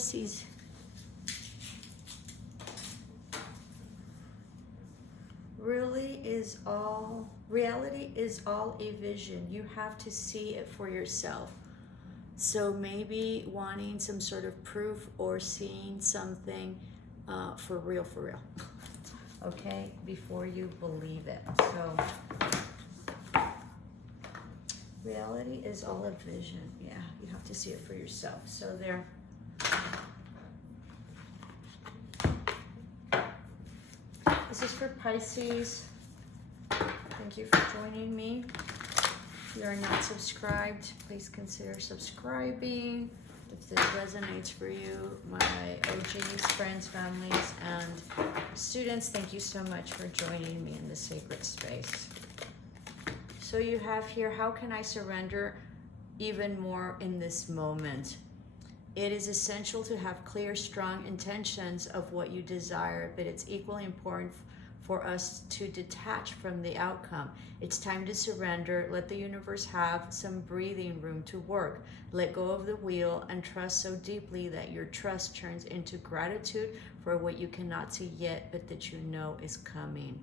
Pisces. Reality is all a vision. You have to see it for yourself. So maybe wanting some sort of proof or seeing something for real, okay, before you believe it. So reality is all a vision. Yeah, you have to see it for yourself. So there. This is for Pisces. Thank you for joining me. If you are not subscribed, please consider subscribing. If this resonates for you, my OGs, friends, families, and students, thank you so much for joining me in this sacred space. So you have here, how can I surrender even more in this moment? It is essential to have clear, strong intentions of what you desire, but it's equally important for us to detach from the outcome. It's time to surrender. Let the universe have some breathing room to work. Let go of the wheel and trust so deeply that your trust turns into gratitude for what you cannot see yet, but that you know is coming.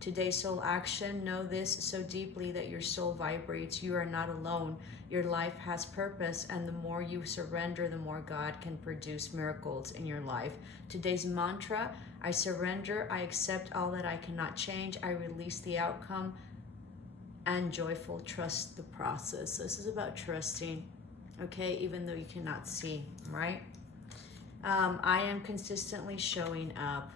Today's soul action, know this so deeply that your soul vibrates. You are not alone. Your life has purpose, and the more you surrender, the more God can produce miracles in your life. Today's mantra, I surrender, I accept all that I cannot change, I release the outcome, and joyful trust the process. This is about trusting, okay, even though you cannot see, right? I am consistently showing up.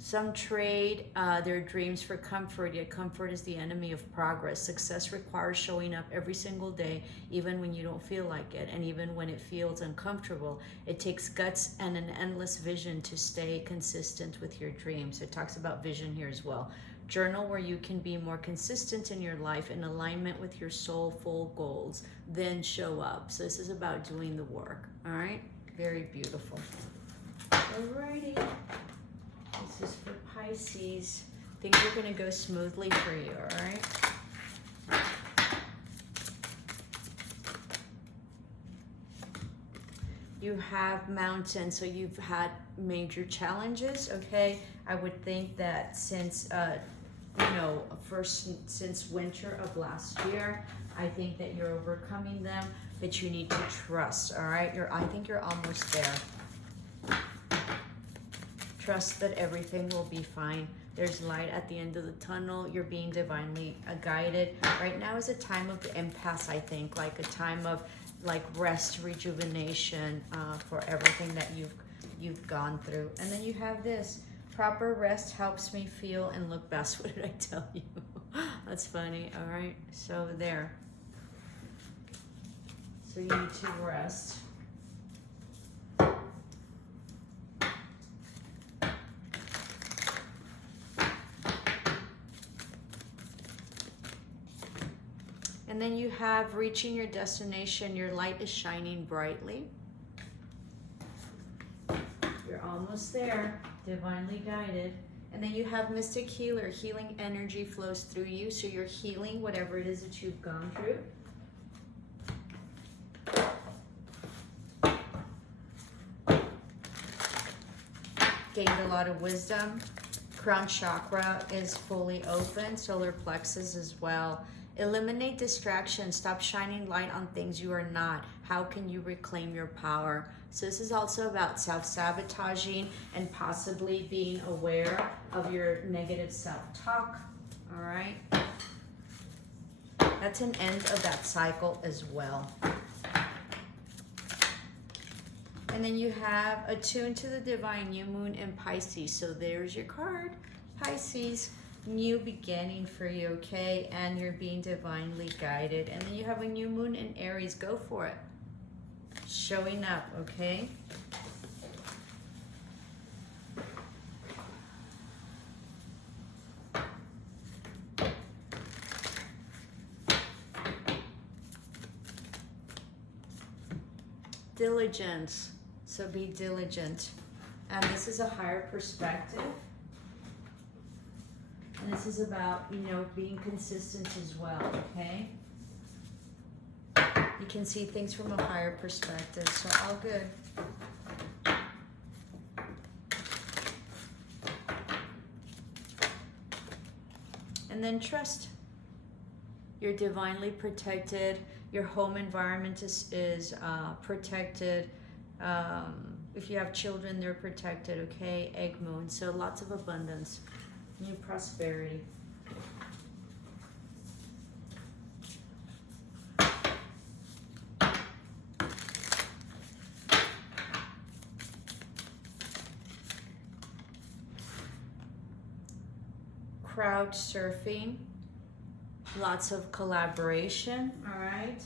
Some trade their dreams for comfort, yet comfort is the enemy of progress. Success requires showing up every single day, even when you don't feel like it, and even when it feels uncomfortable. It takes guts and an endless vision to stay consistent with your dreams. It talks about vision here as well. Journal where you can be more consistent in your life in alignment with your soulful goals. Then show up. So this is about doing the work, all right? Very beautiful. Alrighty. This is for Pisces. Things are going to go smoothly for you, all right? You have mountains, so you've had major challenges, okay? I would think that since, since winter of last year, I think that you're overcoming them, but you need to trust, all right? I think you're almost there. Trust that everything will be fine. There's light at the end of the tunnel. You're being divinely guided. Right now is a time of empath, I think, like a time of like rest, rejuvenation for everything that you've gone through. And then you have this. Proper rest helps me feel and look best. What did I tell you? That's funny. All right. So there. So you need to rest. And then you have reaching your destination. Your light is shining brightly. You're almost there, divinely guided. And then you have mystic healer. Healing energy flows through you. So you're healing whatever it is that you've gone through. Gained a lot of wisdom. Crown chakra is fully open. Solar plexus as well. Eliminate distractions. Stop shining light on things you are not. How can you reclaim your power? So this is also about self-sabotaging and possibly being aware of your negative self-talk. All right. That's an end of that cycle as well. And then you have attuned to the divine new moon in Pisces. So there's your card, Pisces. New beginning for you, okay? And you're being divinely guided. And then you have a new moon in Aries. Go for it. Showing up, okay? Diligence. So be diligent. And this is a higher perspective. And this is about, being consistent as well, okay? You can see things from a higher perspective, so all good. And then trust. You're divinely protected. Your home environment is protected. If you have children, they're protected, okay? Egg moon. So lots of abundance, new prosperity. Crowd surfing, lots of collaboration, all right?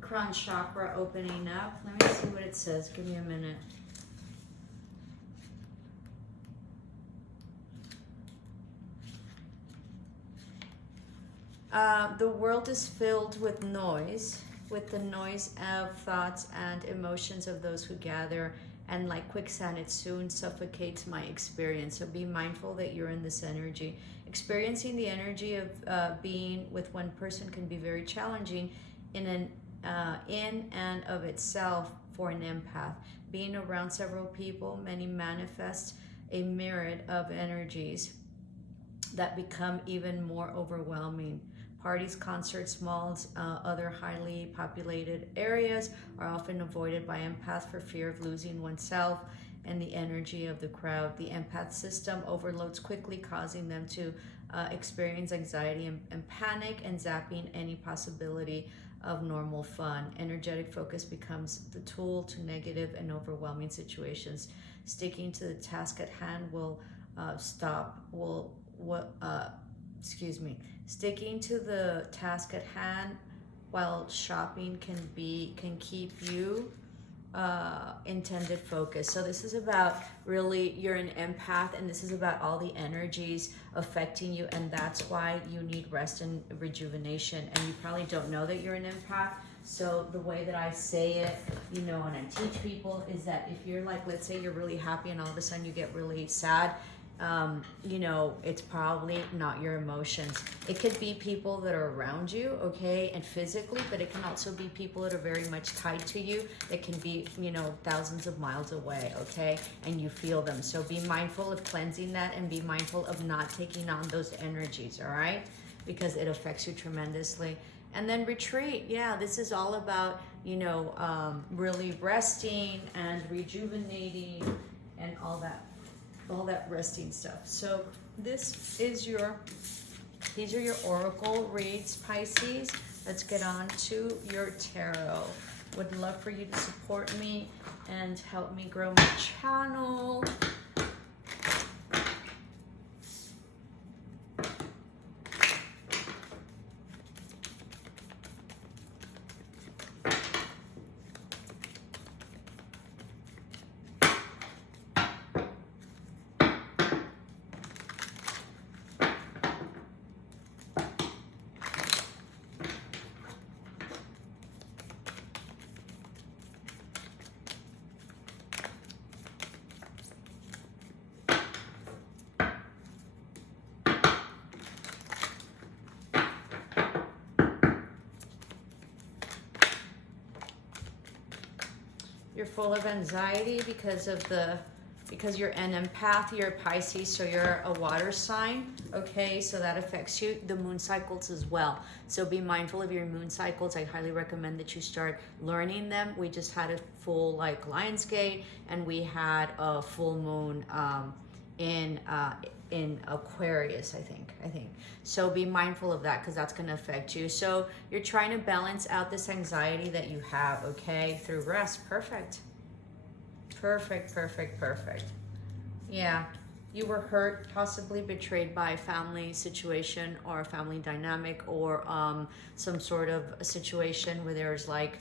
Crown chakra opening up. Let me see what it says. Give me a minute. The world is filled with noise, with the noise of thoughts and emotions of those who gather, and like quicksand, it soon suffocates my experience. So be mindful that you're in this energy. Experiencing the energy of being with one person can be very challenging in and of itself for an empath. Being around several people, many manifest a myriad of energies that become even more overwhelming. Parties, concerts, malls, other highly populated areas are often avoided by empaths for fear of losing oneself and the energy of the crowd. The empath system overloads quickly, causing them to experience anxiety and panic, and zapping any possibility of normal fun. Energetic focus becomes the tool to negative and overwhelming situations. Sticking to the task at hand will Sticking to the task at hand while shopping can keep you intended focus. So this is about really, you're an empath, and this is about all the energies affecting you, and that's why you need rest and rejuvenation. And you probably don't know that you're an empath. So the way that I say it, you know, and I teach people is that if you're like, let's say you're really happy and all of a sudden you get really sad, you know, it's probably not your emotions. It could be people that are around you, okay, and physically, but it can also be people that are very much tied to you. It can be, you know, thousands of miles away, okay, and you feel them. So be mindful of cleansing that, and be mindful of not taking on those energies, all right, because it affects you tremendously. And then retreat. Yeah, this is all about, you know, really resting and rejuvenating and all that resting stuff. So these are your oracle reads, Pisces. Let's get on to your tarot. Would love for you to support me and help me grow my channel. You're full of anxiety because you're an empath, you're a Pisces, so you're a water sign, okay? So that affects you, the moon cycles as well. So be mindful of your moon cycles. I highly recommend that you start learning them. We just had a full like Lionsgate, and we had a full moon in Aquarius, I think. So be mindful of that, because that's going to affect you. So you're trying to balance out this anxiety that you have, okay, through rest. Perfect. Yeah, you were hurt, possibly betrayed by a family situation or a family dynamic, or some sort of a situation where there's like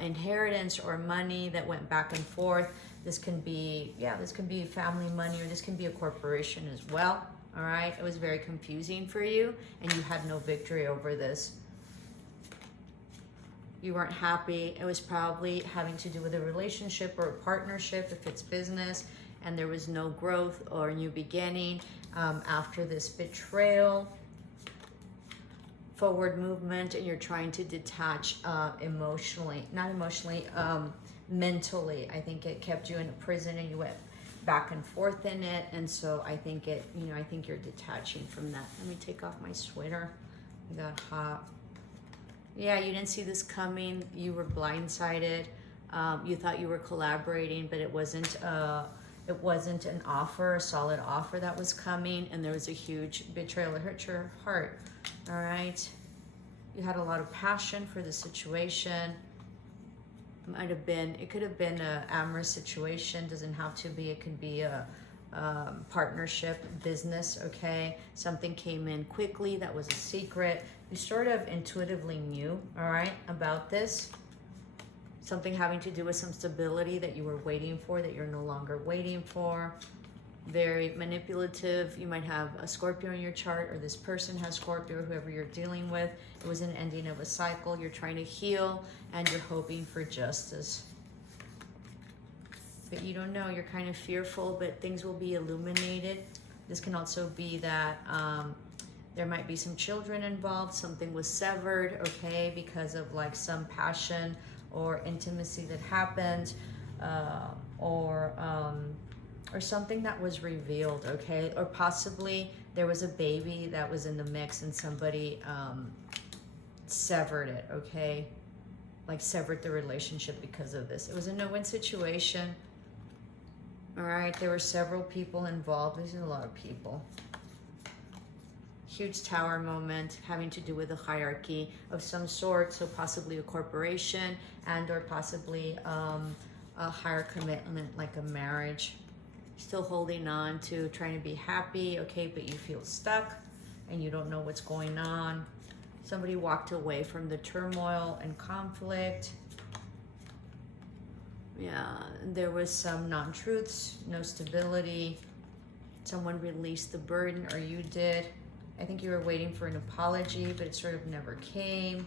inheritance or money that went back and forth. This can be, this can be family money, or this can be a corporation as well. All right, it was very confusing for you, and you had no victory over this. You weren't happy. It was probably having to do with a relationship or a partnership, if it's business, and there was no growth or new beginning after this betrayal. Forward movement, and you're trying to detach mentally. I think it kept you in a prison, and you went back and forth in it, and so I think it, you know, I think you're detaching from that. Let me take off my sweater. It got hot. Yeah, you didn't see this coming. You were blindsided. You thought you were collaborating, but it wasn't an offer, a solid offer that was coming, and there was a huge betrayal. It hurt your heart. All right. You had a lot of passion for the situation. It could have been an amorous situation. Doesn't have to be. It could be a partnership, business, okay? Something came in quickly that was a secret. You sort of intuitively knew, all right, about this. Something having to do with some stability that you were waiting for, that you're no longer waiting for. Very manipulative. You might have a Scorpio in your chart, or this person has Scorpio, whoever you're dealing with. It was an ending of a cycle. You're trying to heal, and you're hoping for justice. But you don't know. You're kind of fearful, but things will be illuminated. This can also be that there might be some children involved. Something was severed, okay, because of like some passion or intimacy that happened, or something that was revealed, okay? Or possibly there was a baby that was in the mix and somebody severed it, okay? Like severed the relationship because of this. It was a no-win situation. All right, there were several people involved. There's a lot of people. Huge tower moment having to do with a hierarchy of some sort. So possibly a corporation, and or possibly a higher commitment like a marriage. Still holding on to trying to be happy, okay, but you feel stuck and you don't know what's going on. Somebody walked away from the turmoil and conflict. Yeah, there was some non-truths, no stability. Someone released the burden, or you did. I think you were waiting for an apology, but it sort of never came.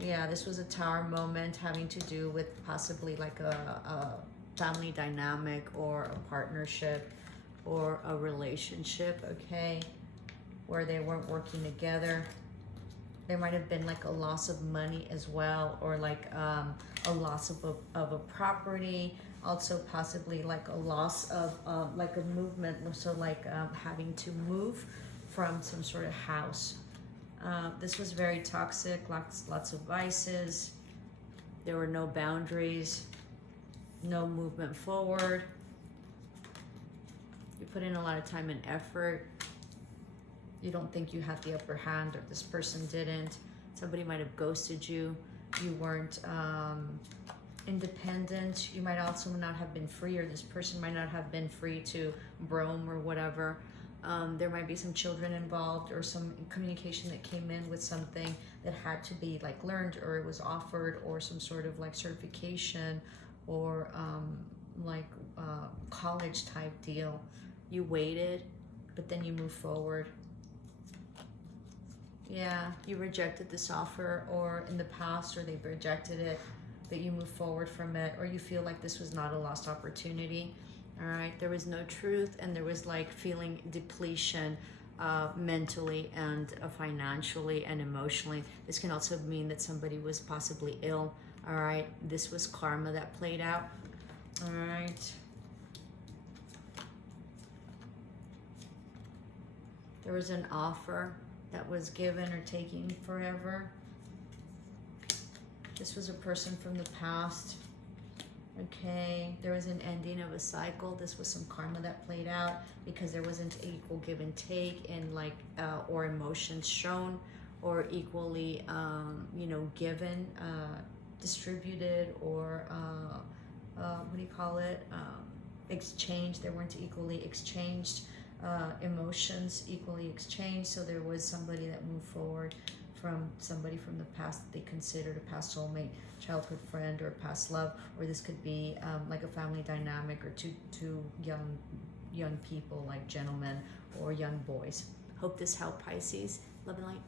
Yeah, this was a tower moment having to do with possibly like a family dynamic or a partnership or a relationship, okay, where they weren't working together. There might have been like a loss of money as well, or like a loss of a property. Also possibly like a loss of like a movement, so like having to move from some sort of house. This was very toxic, lots of vices. There were no boundaries, no movement forward. You put in a lot of time and effort. You don't think you had the upper hand, or this person didn't. Somebody might have ghosted you. You weren't independent. You might also not have been free, or this person might not have been free to roam or whatever. There might be some children involved, or some communication that came in with something that had to be like learned, or it was offered, or some sort of like certification, or college type deal. You waited, but then you move forward. Yeah, you rejected this offer, or in the past, or they rejected it, but you move forward from it, or you feel like this was not a lost opportunity. All right, there was no truth, and there was like feeling depletion mentally and financially and emotionally. This can also mean that somebody was possibly ill. All right, this was karma that played out. All right. There was an offer that was given or taking forever. This was a person from the past. Okay, there was an ending of a cycle. This was some karma that played out because there wasn't equal give and take in like, or emotions shown, or equally, given, distributed, or what do you call it? Exchanged. They weren't equally exchanged. Emotions equally exchanged. So there was somebody that moved forward from somebody from the past that they considered a past soulmate, childhood friend, or past love, or this could be like a family dynamic, or two young people, like gentlemen or young boys. Hope this helped, Pisces. Love and light.